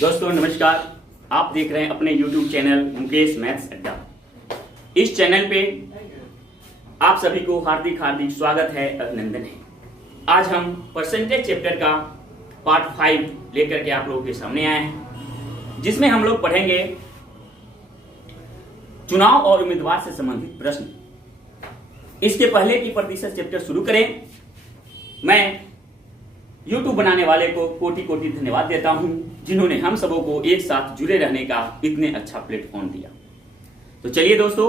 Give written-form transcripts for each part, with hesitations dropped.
दोस्तों नमस्कार। आप देख रहे हैं अपने YouTube चैनल मुकेश मैथ्स अड्डा। इस चैनल पे आप सभी को हार्दिक हार्दिक स्वागत है, अभिनंदन है। आज हम परसेंटेज चैप्टर का पार्ट 5 लेकर के आप लोगों के सामने आए हैं, जिसमें हम लोग पढ़ेंगे चुनाव और उम्मीदवार से संबंधित प्रश्न। इसके पहले की प्रतिशत चैप्टर शुरू करें, मैं YouTube बनाने वाले को कोटि कोटि धन्यवाद देता हूं, जिन्होंने हम सबों को एक साथ जुड़े रहने का इतने अच्छा प्लेटफॉर्म दिया। तो चलिए दोस्तों,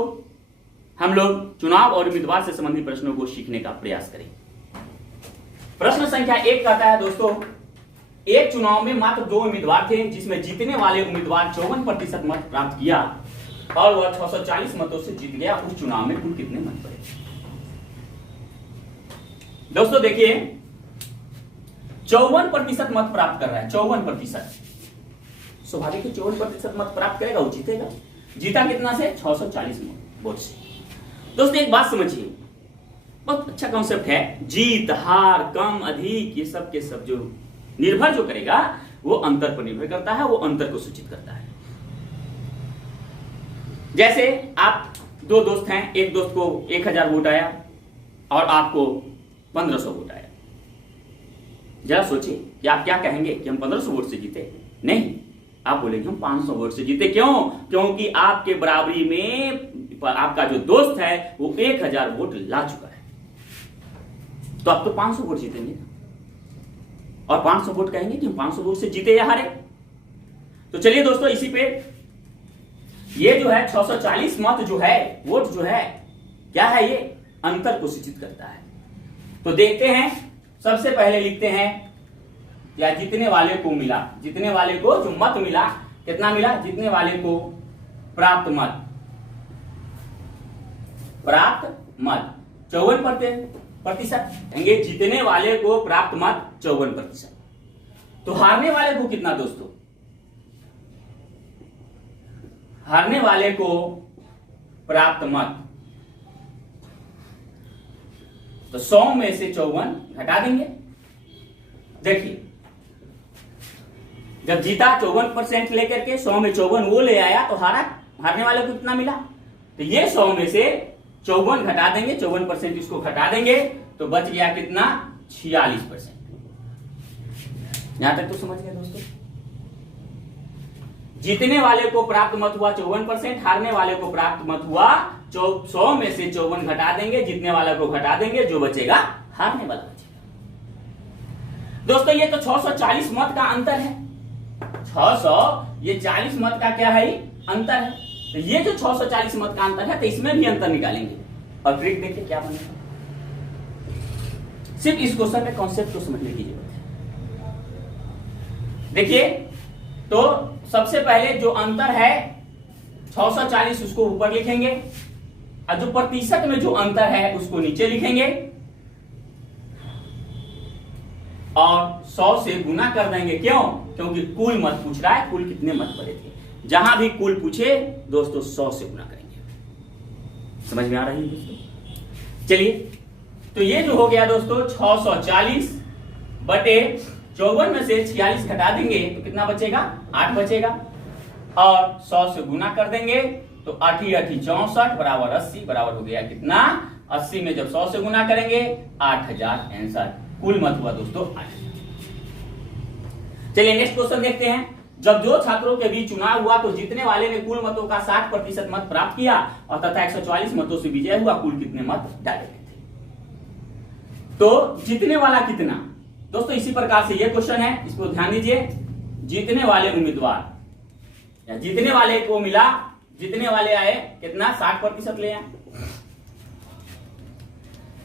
हम लोग चुनाव और उम्मीदवार से संबंधित प्रश्नों को सीखने का प्रयास करें। प्रश्न संख्या 1 कहता है दोस्तों, एक चुनाव में मात्र 2 उम्मीदवार थे, जिसमें जीतने वाले उम्मीदवार 54% मत प्राप्त किया और वह 640 मतों से जीत गया। उस चुनाव में कुल कितने मत पड़े? दोस्तों देखिए, 54% मत प्राप्त कर रहा है। 54% स्वाभाविक है, 54% मत प्राप्त करेगा, वो जीतेगा। जीता कितना से? 640 वोट से। दोस्तों एक बात समझिए, बहुत अच्छा कॉन्सेप्ट है। जीत हार कम अधिक ये सब के सब जो निर्भर जो करेगा वो अंतर पर निर्भर करता है, वो अंतर को सूचित करता है। जैसे आप 2 दोस्त हैं, एक दोस्त को 1000 वोट आया और आपको 1500 वोट आया। जरा सोचिए कि आप क्या कहेंगे कि हम 1500 वोट से जीते? नहीं, आप बोलेंगे हम 500 वोट से जीते। क्यों? क्योंकि आपके बराबरी में आपका जो दोस्त है वो 1000 वोट ला चुका है, तो आप तो 500 वोट जीतेंगे और 500 वोट कहेंगे कि हम 500 वोट से जीते या हारे। तो चलिए दोस्तों, इसी पे ये जो है 640 मत जो है, वोट जो है, क्या है? ये अंतर को सूचित करता है। तो देखते हैं, सबसे पहले लिखते हैं या जीतने वाले को मिला, जीतने वाले को जो मत मिला, कितना मिला? जीतने वाले को प्राप्त मत, प्राप्त मत 54%। कहेंगे जीतने वाले को प्राप्त मत 54%। तो हारने वाले को कितना दोस्तों? हारने वाले को प्राप्त मत, तो 100 में से 54 घटा देंगे। देखिए, जब जीता 54% लेकर के 100 में 54 वो ले आया, तो हारने वाले को कितना मिला? तो ये 100 में से 54 घटा देंगे, 54% इसको घटा देंगे, तो बच गया कितना? 46%। यहां तक तो समझ गए दोस्तों? जीतने वाले को प्राप्त मत हुआ 54%, हारने वाले को प्राप्त मत हुआ 100 में से 54 घटा देंगे, जीतने वाले को घटा देंगे, जो बचेगा हारने वाला बचेगा। दोस्तों ये तो 640 मत का अंतर है। 600 ये 40 मत का क्या है? अंतर है। तो ये जो 640 मत का अंतर है, तो इसमें भी अंतर निकालेंगे और ट्रिक देखिए क्या बनेगा। सिर्फ इस क्वेश्चन में कॉन्सेप्ट को समझने की जरूरत है। देखिए, तो सबसे पहले जो अंतर है 640 उसको ऊपर लिखेंगे और जो प्रतिशत में जो अंतर है उसको नीचे लिखेंगे और 100 से गुना कर देंगे। क्यों? क्योंकि कुल मत पूछ रहा है, कुल कितने मत पड़े थे। जहां भी कुल पूछे दोस्तों 100 से गुना करेंगे। समझ में आ रही है दोस्तों? चलिए, तो ये जो हो गया दोस्तों 640 बटे 54 में से 46 घटा देंगे तो कितना बचेगा? 8 बचेगा और 100 से गुना कर देंगे तो 8 8 64 बराबर 80, बराबर हो गया कितना? 80 में जब 100 से गुना करेंगे 8000 आंसर। कुल मत हुआ दोस्तों 8000। चलिए नेक्स्ट क्वेश्चन देखते हैं। जब 2 छात्रों के बीच चुनाव हुआ तो जीतने वाले ने कुल मतों का 60% मत प्राप्त किया और तथा 144 मतों से विजय हुआ। कुल कितने मत डाले गए थे? तो जीतने वाला कितना? दोस्तों इसी प्रकार से ये क्वेश्चन है, इसको ध्यान दीजिए। जीतने वाले उम्मीदवार या जीतने वाले को मिला, जीतने वाले आए कितना? 60% ले आए।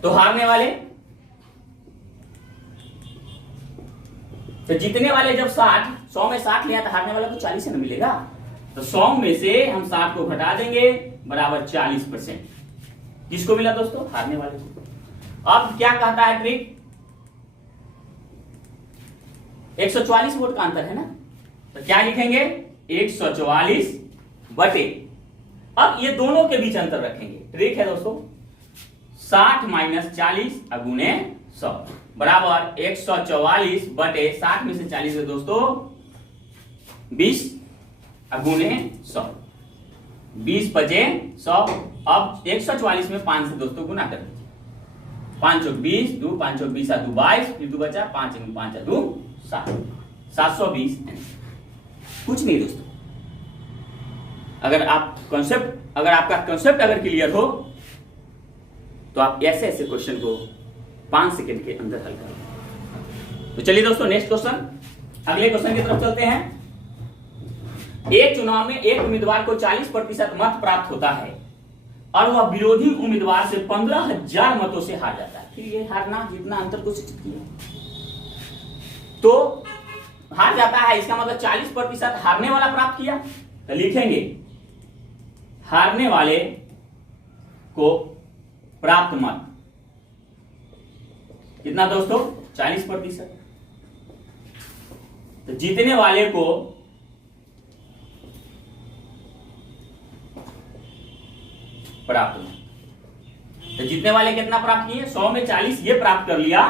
तो हारने वाले, तो जीतने वाले जब 100 में 60 लिया तो हारने वाले को 40 ना मिलेगा। तो 100 में से हम 60 को घटा देंगे, बराबर 40%। किसको मिला दोस्तों? हारने वाले को। अब क्या कहता है ट्रिक? 144 वोट का अंतर है ना, तो क्या लिखेंगे? 144 बटे, अब ये दोनों के बीच अंतर रखेंगे। ट्रिक है दोस्तों, 60 माइनस 40 अगुने 100 बराबर 144 बटे 60 में से 40 है दोस्तों 20 गुने 100, 20 बचे 100। अब 144 में 5 से दोस्तों गुना कर दीजिए। 5 चौक 20, 2 5 चौक 20 2 22, फिर 2 बचा 5 × 5 2 7, 720 कुछ नहीं दोस्तों। अगर आपका कंसेप्ट अगर क्लियर हो तो आप ऐसे ऐसे क्वेश्चन को 5 सेकंड के अंदर हल करें। तो चलिए दोस्तों नेक्स्ट क्वेश्चन, अगले क्वेश्चन की तरफ चलते हैं। एक चुनाव में एक उम्मीदवार को 40% मत प्राप्त होता है और वह विरोधी उम्मीदवार से 15,000 मतों से हार जाता है। फिर ये हारना जितना अंतर को सूचित किया तो हार जाता है, इसका मतलब 40% हारने वाला प्राप्त किया। तो लिखेंगे हारने वाले को प्राप्त मत कितना दोस्तों 40%। तो जीतने वाले को प्राप्त मत, तो जीतने वाले कितना प्राप्त किए 100 में 40 ये प्राप्त कर लिया,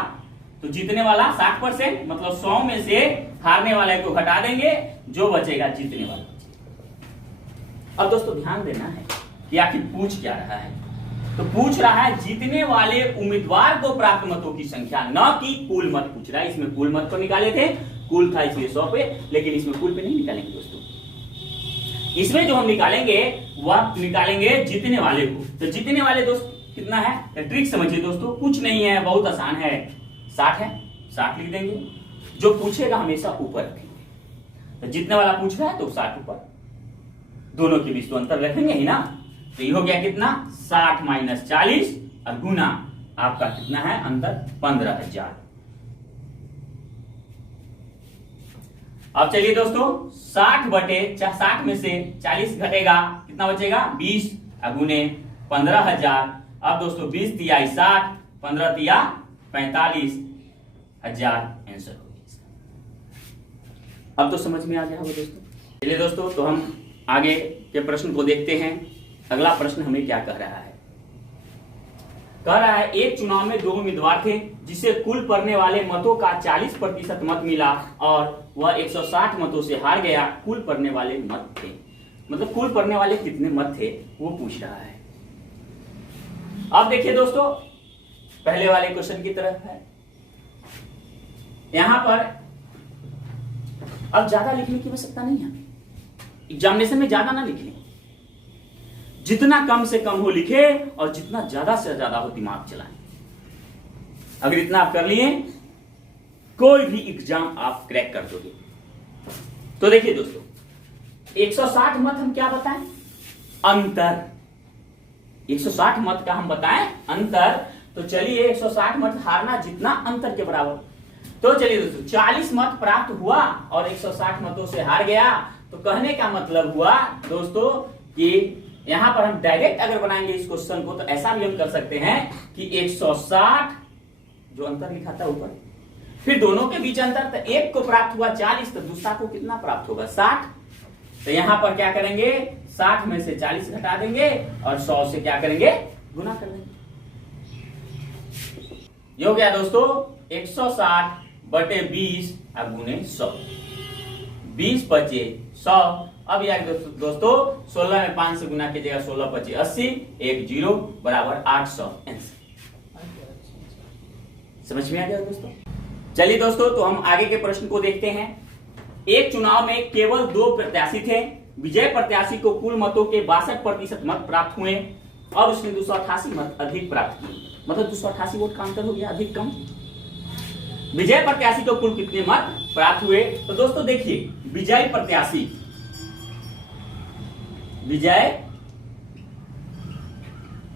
तो जीतने वाला 60%, मतलब 100 में से हारने वाले को घटा देंगे, जो बचेगा जीतने वाला। अब दोस्तों ध्यान देना है कि आखिर पूछ क्या रहा है। तो पूछ रहा है जीतने वाले उम्मीदवार को प्राप्त मतों की संख्या, न कि कुल मत पूछ रहा है। इसमें कुल मत को निकाले थे, कुल था इसलिए 100 पे, लेकिन इसमें कुल पे नहीं निकालेंगे दोस्तों। इसमें जो हम निकालेंगे वह निकालेंगे जीतने वाले को। तो जीतने वाले दोस्त कितना है, ट्रिक समझिए दोस्तों, कुछ नहीं है, बहुत आसान है, 60 है, 60 लिख देंगे। जो पूछेगा हमेशा ऊपर रखेंगे। तो जीतने वाला पूछ रहा है तो 60 ऊपर, दोनों के बीच तो अंतर रखेंगे ही ना। तो ये हो गया कितना 60 - 40 और गुना आपका कितना है अंतर 15,000। अब चलिए दोस्तों 60 में से 40 घटेगा, कितना बचेगा 20 गुने 15,000। अब दोस्तों 20 तिया 60, 15 तिया 45,000 आंसर हो गया। अब तो समझ में आ गया होगा दोस्तों। चलिए दोस्तों तो हम आगे के प्रश्न को देखते हैं। अगला प्रश्न हमें क्या कह रहा है, कह रहा है एक चुनाव में 2 उम्मीदवार थे जिसे कुल पड़ने वाले मतों का 40% मत मिला और वह 160 मतों से हार गया। कुल पड़ने वाले मत थे, मतलब कुल पड़ने वाले कितने मत थे वो पूछ रहा है। अब देखिए दोस्तों पहले वाले क्वेश्चन की तरफ है, यहां पर अब ज्यादा लिखने की आवश्यकता नहीं है, एग्जामिनेशन में ज्यादा ना लिखें, जितना कम से कम हो लिखे और जितना ज्यादा से ज्यादा हो दिमाग चलाएं। अगर इतना आप कर लिए कोई भी एग्जाम आप क्रैक कर दोगे। तो देखिए दोस्तों 160 मत हम क्या बताएं, अंतर। 160 मत का हम बताएं अंतर। तो चलिए 160 मत हारना जितना अंतर के बराबर। तो चलिए दोस्तों 40 मत प्राप्त हुआ और 160 मतों से हार गया। तो कहने का मतलब हुआ दोस्तों कि यहां पर हम डायरेक्ट अगर बनाएंगे इस क्वेश्चन को तो ऐसा भी हम कर सकते हैं कि 160 जो अंतर लिखा था ऊपर, फिर दोनों के बीच अंतर, तो एक को प्राप्त हुआ 40 तो दूसरा को कितना प्राप्त होगा 60। तो यहां पर क्या करेंगे 60 में से 40 घटा देंगे और 100 से क्या करेंगे गुना कर देंगे। ये हो गया दोस्तों 160/20 गुने 100, 20 बचे 100। अब यार दोस्तों 16 में 5 से गुना कीजिएगा, 16 बचे 80, 1 0 बराबर 800 आंसर। समझ में आ गया दोस्तों। चलिए दोस्तों तो हम आगे के प्रश्न को देखते हैं। एक चुनाव में केवल 2 प्रत्याशी थे। विजय प्रत्याशी को कुल मतों के 62% मत प्राप्त हुए और उसने 288 मत अधिक प्राप्त किए, मतलब 288 वोट का अंतर हो गया, अधिक कम। विजय प्रत्याशी को कुल कितने मत प्राप्त हुए। तो दोस्तों देखिए विजय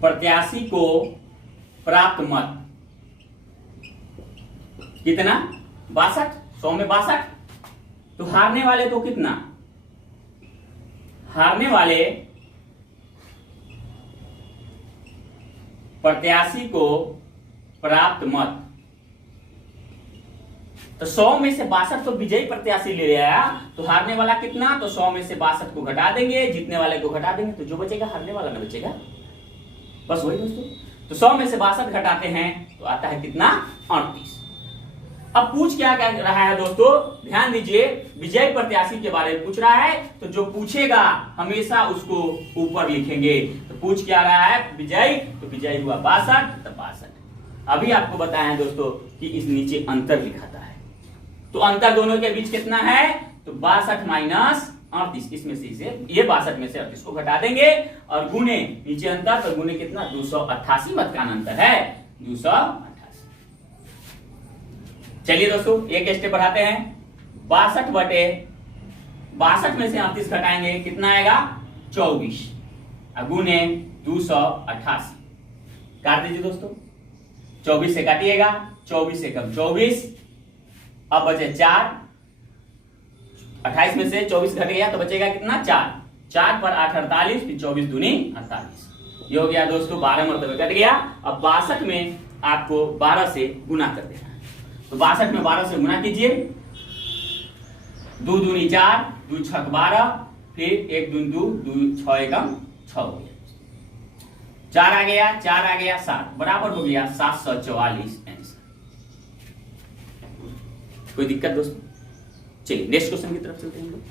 प्रत्याशी को प्राप्त मत कितना 62, 100 में 62। तो हारने वाले को कितना, हारने वाले प्रत्याशी को प्राप्त मत, तो 100 में से 62 तो विजयी प्रत्याशी ले आया, तो हारने वाला कितना, तो 100 में से 62 को घटा देंगे, जीतने वाले को घटा देंगे, तो जो बचेगा हारने वाला ना बचेगा, बस वही दोस्तों। तो 100 में से 62 घटाते हैं तो आता है कितना 38। अब पूछ क्या कह रहा है दोस्तों, ध्यान दीजिए, विजयी प्रत्याशी के बारे में पूछ रहा है, तो जो पूछेगा हमेशा उसको ऊपर लिखेंगे। तो पूछ क्या रहा है, विजयी, तो विजयी हुआ 62, तो 62। अभी आपको बताया है दोस्तों कि इस नीचे अंतर लिखाता है, तो अंतर दोनों के बीच कितना है, तो 62 माइनस 38, इसमें से इसे ये 62 में से 38 को घटा देंगे और गुने नीचे अंतर, तो गुने कितना 288 मत का अंतर है 288। चलिए दोस्तों एक स्टेप बढ़ाते हैं, 62 बटे 62 में से 38 घटाएंगे कितना आएगा 24 गुने 288, काट दीजिए दोस्तों, 24 से काटिएगा, 24 से कम 24, अब बचे 4, 28 में से 24 घट गया तो बचेगा कितना 4, 4 पर 8 48, फिर 24 दूनी 48, ये हो गया दोस्तों 12 मरतबे कट गया। अब 62 में आपको 12 से गुना कर देना है, तो 62 में 12 से गुना कीजिए, 2 दूनी 4, 2 छक 12, फिर 1 दूनी 2, 2 6 एकम 6 हो गया, 4 आ गया, 4 आ गया 7, बराबर हो गया 744 आंसर। कोई दिक्कत दोस्तों? चलिए नेक्स्ट क्वेश्चन की तरफ चलते हैं हम लोग।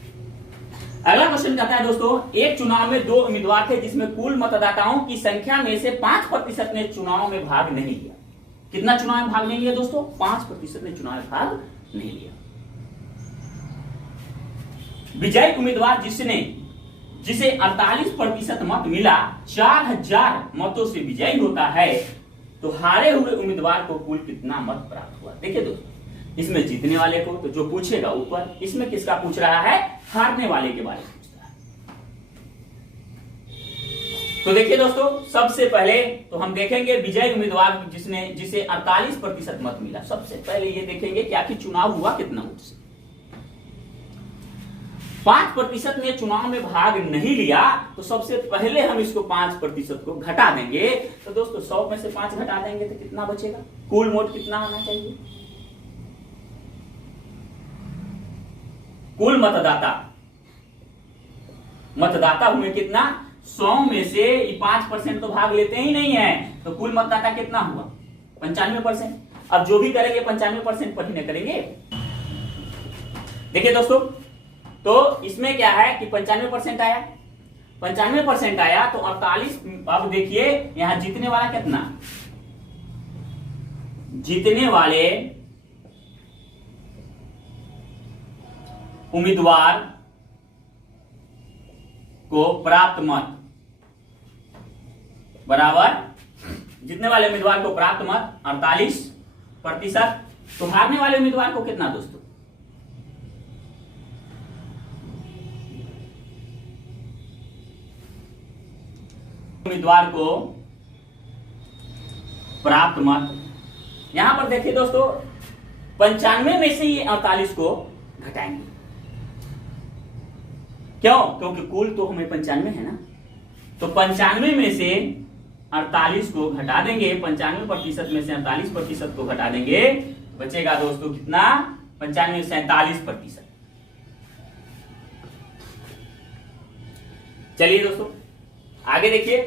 अगला क्वेश्चन कहता है दोस्तों, एक चुनाव में 2 उम्मीदवार थे जिसमें कुल मतदाताओं की संख्या में से 5% ने चुनाव में भाग नहीं लिया। कितना चुनाव में भाग नहीं लिया दोस्तों? 5% ने चुनाव में भाग नहीं लिया। विजयी उम्मीदवार जिसे 48% मत मिला, 4000 मतों से विजयी होता है, तो हारे हुए उम्मीदवार को कुल कितना मत प्राप्त हुआ? देखिए दोस्तों, इसमें जीतने वाले को तो जो पूछेगा ऊपर, इसमें किसका पूछ रहा है, हारने वाले के बारे में पूछ रहा है। तो देखिए दोस्तों, सबसे पहले तो हम देखेंगे विजयी उम्मीदवार जिसे 48% मत मिला, सबसे पहले ये देखेंगे कि आखिर चुनाव हुआ कितना उससे। 5% ने चुनाव में भाग नहीं लिया, तो सबसे पहले हम इसको 5% को घटा देंगे, तो दोस्तों 100 में से 5 घटा देंगे तो कितना बचेगा, कुल वोट कितना आना चाहिए, कुल मतदाता हुए कितना, 100 में से 5% तो भाग लेते ही नहीं है, तो कुल मतदाता कितना हुआ 95%। अब जो भी करेंगे 95% पर ही न करेंगे। देखिए दोस्तों, तो इसमें क्या है कि 95% आया, 95% आया तो 48, अब देखिए यहां जीतने वाला कितना, जीतने वाले उम्मीदवार को प्राप्त मत बराबर, जीतने वाले उम्मीदवार को प्राप्त मत 48%, तो हारने वाले उम्मीदवार को कितना दोस्तों, उम्मीदवार को प्राप्त मत, यहां पर देखिए दोस्तों 95 में से ये 48 को घटाएंगे, क्यों, क्योंकि कुल तो हमें 95 है ना, तो 95 में से 48 को घटा देंगे, 95% में से 48% को घटा देंगे, बचेगा दोस्तों कितना, 95 से 47%। चलिए दोस्तों आगे देखिए,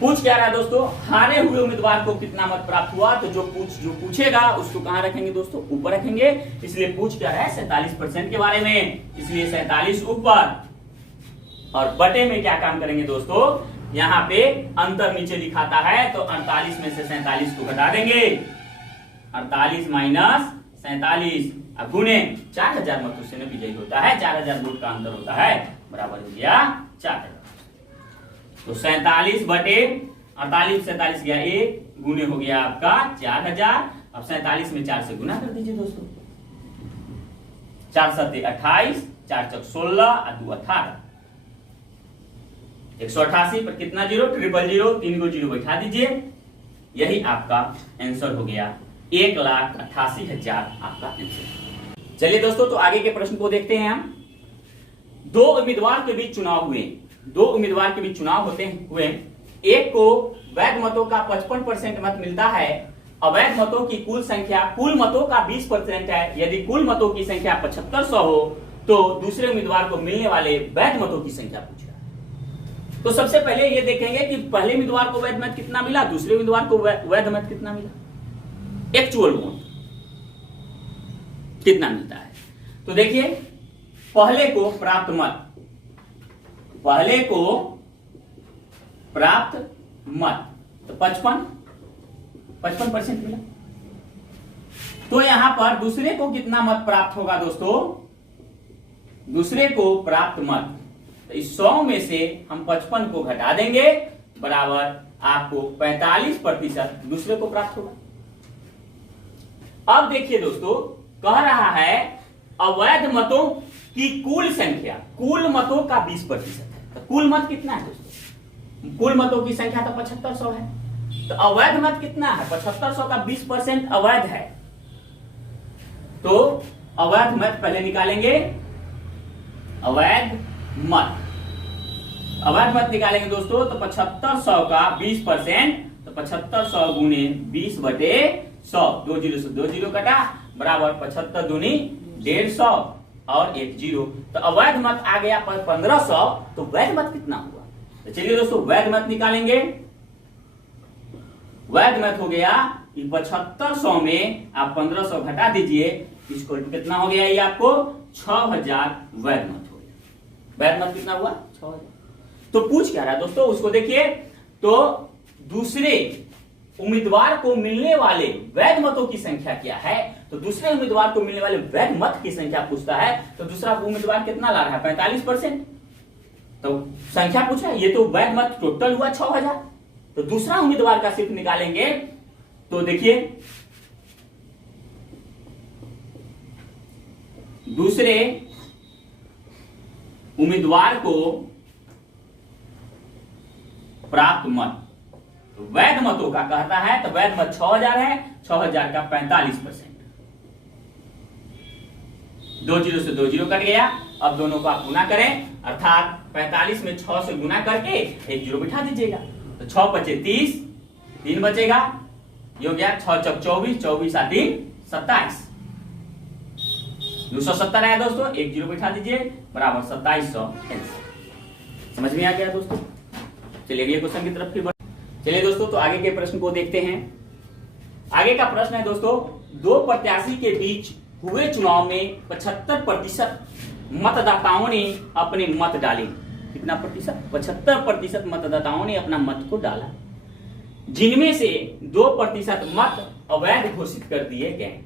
पूछ क्या रहा है दोस्तों, हारे हुए उम्मीदवार को कितना मत प्राप्त हुआ, तो जो पूछेगा उसको कहां रखेंगे दोस्तों, ऊपर रखेंगे, इसलिए पूछ क्या रहा है 47% के बारे में, इसलिए 47 ऊपर, और बटे में क्या काम करेंगे दोस्तों, यहां पे अंतर नीचे लिखाता है, तो 48 में से 47 को घटा देंगे, 48 माइनस 47 गुने 4000 मतों से विजयी होता है, 4000 वोट का अंतर होता है, बराबर हो गया 4000। तो 47 बटे 48, 47 गया 1, गुने हो गया आपका 4000। अब 47 में 4 से गुना कर दीजिए दोस्तों, 4 7 28, 4 चौक 16 और 2 18, 188 पर कितना जीरो, 000, 3 को जीरो बैठा दीजिए, यही आपका आंसर हो गया, 1,88,000 आपका आंसर। चलिए दोस्तों, तो आगे के प्रश्न को देखते हैं हम। दो उम्मीदवार के बीच चुनाव हुए, दो उम्मीदवार के बीच चुनाव हुए, एक को वैध मतों का 55% मत मिलता है, अवैध मतों की कुल संख्या कुल मतों का 20% है, यदि कुल मतों की संख्या 7500 हो तो दूसरे उम्मीदवार को मिलने वाले वैध मतों की संख्या पूछ रहा है। तो सबसे पहले ये देखेंगे कि पहले उम्मीदवार को वैध मत कितना मिला, दूसरे उम्मीदवार को वैध मत कितना मिला, एक्चुअल वोट कितना मिलता है। तो देखिए पहले को प्राप्त मत तो 55% मिला। तो यहां पर दूसरे को कितना मत प्राप्त होगा दोस्तों, दूसरे को प्राप्त मत, तो इस 100 में से हम 55 को घटा देंगे, बराबर आपको 45% दूसरे को प्राप्त होगा। अब देखिए दोस्तों, कह रहा है अवैध मतों की कुल संख्या, कुल मतों का 20% है। तो कुल मत कितना है दोस्तों, कुल मतों की संख्या तो 7500 है, तो अवैध मत कितना है, 7500 का 20% अवैध है। तो अवैध मत पहले निकालेंगे, अवैध मत निकालेंगे दोस्तों, तो 7500 का 20%, तो 7500 गुने 20/100, 2 0 से 2 0 कटा, बराबर 75 दूनी 150 और 1 0। तो अवैध मत आ गया 1500, तो वैध मत कितना हुआ। तो चलिए दोस्तों वैध मत निकालेंगे। वैध मत हो गया 7500 में आप 1500 घटा दीजिए, इसको कितना हो गया, ये आपको 6000 वैध मत हो गया। वैध मत कितना हुआ, 6000। तो पूछ क्या रहा है दोस्तों, उसको देखिए। तो दूसरे उम्मीदवार को मिलने वाले वैध मतों की संख्या क्या है, तो दूसरे उम्मीदवार को मिलने वाले वैध मत की संख्या पूछता है। तो दूसरा उम्मीदवार कितना ला रहा है, 45%। तो संख्या पूछा है, ये तो वैध मत टोटल हुआ 6000। तो दूसरा उम्मीदवार का सिर्फ निकालेंगे। तो देखिए दूसरे उम्मीदवार को प्राप्त मत, तो वैध मतों का कहता है, तो वैध मत 6000 है, 6000 का 45%, 2 0 से 2 0 कट गया। अब दोनों को आप गुना करें, अर्थात 45 में 6 से गुना करके 1 0 बिठा दीजिएगा, तो 6 5 30, 3 बचेगा, ये हो गया 6 चौक 24, 24 आ 3 27, 270 आया दोस्तों, 1 0 बिठा दीजिए, बराबर 2700। समझ में आ गया दोस्तों। चलिए अगले क्वेश्चन की तरफ फिर चलिए दोस्तों, तो आगे के प्रश्न को देखते हैं। आगे का प्रश्न है दोस्तों, दो प्रत्याशी के बीच हुए चुनाव में 75% मतदाताओं ने अपने मत डाले। कितना प्रतिशत, 75% मतदाताओं ने अपना मत को डाला, जिनमें से 2% मत अवैध घोषित कर दिए गए।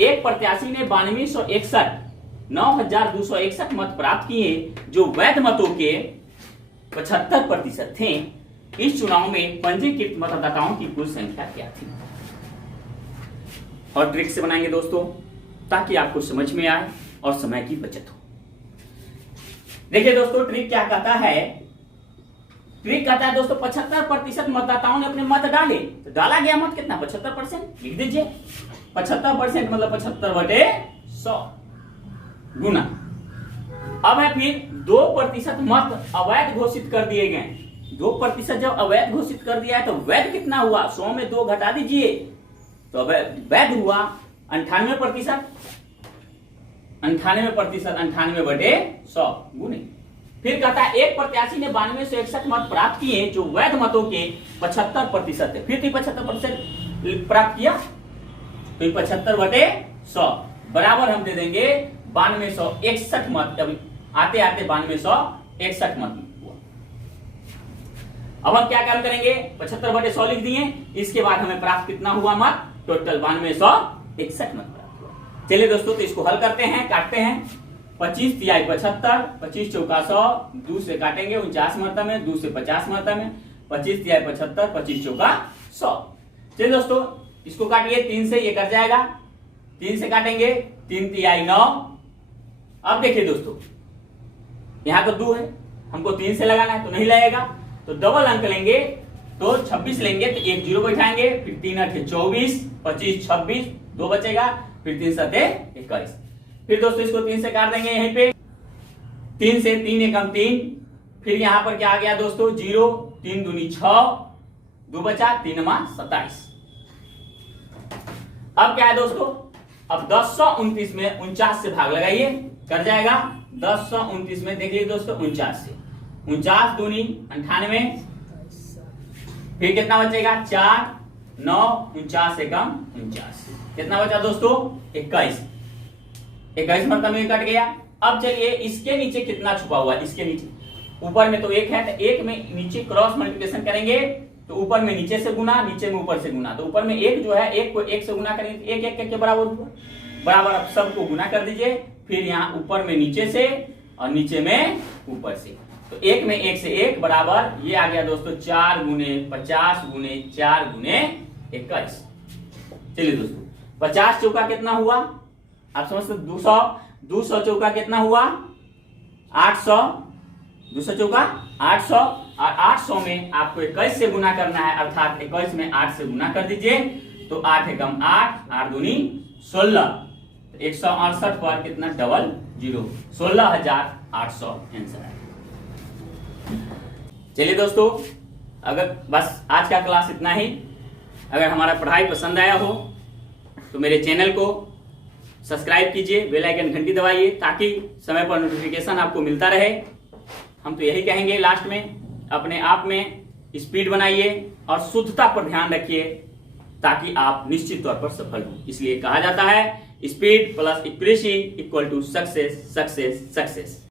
एक प्रत्याशी ने 9261 मत प्राप्त किए, जो वैध मतों के 75% थे। इस चुनाव में पंजीकृत मतदाताओं की कुल संख्या क्या थी। और ट्रिक से बनाएंगे दोस्तों, ताकि आपको समझ में आए और समय की बचत हो। देखिए दोस्तों, ट्रिक क्या कहता है, ट्रिक कहता है दोस्तों 75% मतदाताओं ने अपने मत डाले, तो डाला गया मत कितना, 75%, लिख दीजिए। 75% मतलब 75/100 गुना। अब है फिर 2% मत अवैध घोषित कर दिए गए। 2% जब अवैध घोषित कर दिया है, तो वैध कितना हुआ, 100 में 2 घटा दीजिए, तो वैध हुआ 98%, 98/100 गुने। फिर कहता है एक प्रत्याशी ने 9261 मत प्राप्त किए, जो वैध मतों के 75% है। फिर 75% प्राप्त किया, तो 75/100 बराबर हम दे देंगे 9261 मत। जब आते आते 9261 मत हुआ। अब हम क्या काम करेंगे, 75/100 लिख दिए। इसके बाद हमें प्राप्त कितना हुआ मत, टोटल 9261 मत प्राप्त हुआ। चलिए दोस्तों, तो इसको हल करते हैं, काटते हैं। 25 तिहाई 75, 25 चौका 100, 2 से काटेंगे 49 मरतबे में, 2 से 50 मरतबे में, 25 तिहाई 75, 25 चौका 100। चलिए दोस्तों, इसको काटिए, 3 से ये कट जाएगा, 3 से काटेंगे, 3 तिहाई 9। अब देखिए दोस्तों, यहां तो 2 है, हमको 3 से लगाना है, तो नहीं लगेगा, तो डबल अंक लेंगे, तो 26 लेंगे, तो 1 0 बैठाएंगे, फिर 3 8 24, 25 26, 2 बचेगा, फिर 3 7 21। फिर दोस्तों इसको 3 से काट देंगे, यहीं पे 3 से 3 एकम 3, फिर यहां पर क्या आ गया दोस्तों 0, 3 दूनी 6, 2 बचा, 3 27। अब क्या है दोस्तों, अब 1029 में 49 से भाग लगाइए, कर जाएगा 1029 में, देख लीजिए दोस्तों 49 से, 49 दूनी 98, फिर कितना बचेगा 4, 9, 49 से कम 49, कितना बचा दोस्तों 21, 21 मतलब ये कट गया। अब चलिए इसके नीचे कितना छुपा हुआ है, इसके नीचे, ऊपर में तो 1 है, तो 1 में नीचे क्रॉस मल्टीप्लिकेशन करेंगे तो ऊपर में नीचे से गुना, नीचे में ऊपर से गुना, तो ऊपर में 1 जो है 1 को 1 से गुना करेंगे तो 1 1 के बराबर हुआ, बराबर अब सबको गुना कर दीजिए, फिर यहाँ ऊपर में नीचे से और नीचे में ऊपर से, तो 1 में 1 से 1 बराबर ये आ गया दोस्तों 4 गुने 50 गुने 4 गुने 21। चलिए दोस्तों 50 चौका कितना हुआ आप समझते, 200, 200 चौका कितना हुआ 800, 200 चौका 800, और 800 में आपको 21 से गुना करना है, अर्थात 21 में 8 से गुना कर दीजिए, तो 8 एकम 8, 8 दूनी 16, 168 पर कितना डबल 0, 16,800 आंसर है। चलिए दोस्तों, अगर बस आज का क्लास इतना ही। अगर हमारा पढ़ाई पसंद आया हो तो मेरे चैनल को सब्सक्राइब कीजिए, बेल आइकन घंटी दबाइए ताकि समय पर नोटिफिकेशन आपको मिलता रहे। हम तो यही कहेंगे लास्ट में, अपने आप में स्पीड बनाइए और शुद्धता पर ध्यान रखिए ताकि आप निश्चित तौर पर सफल हो। इसलिए कहा जाता है speed plus accuracy equal to success, success, success.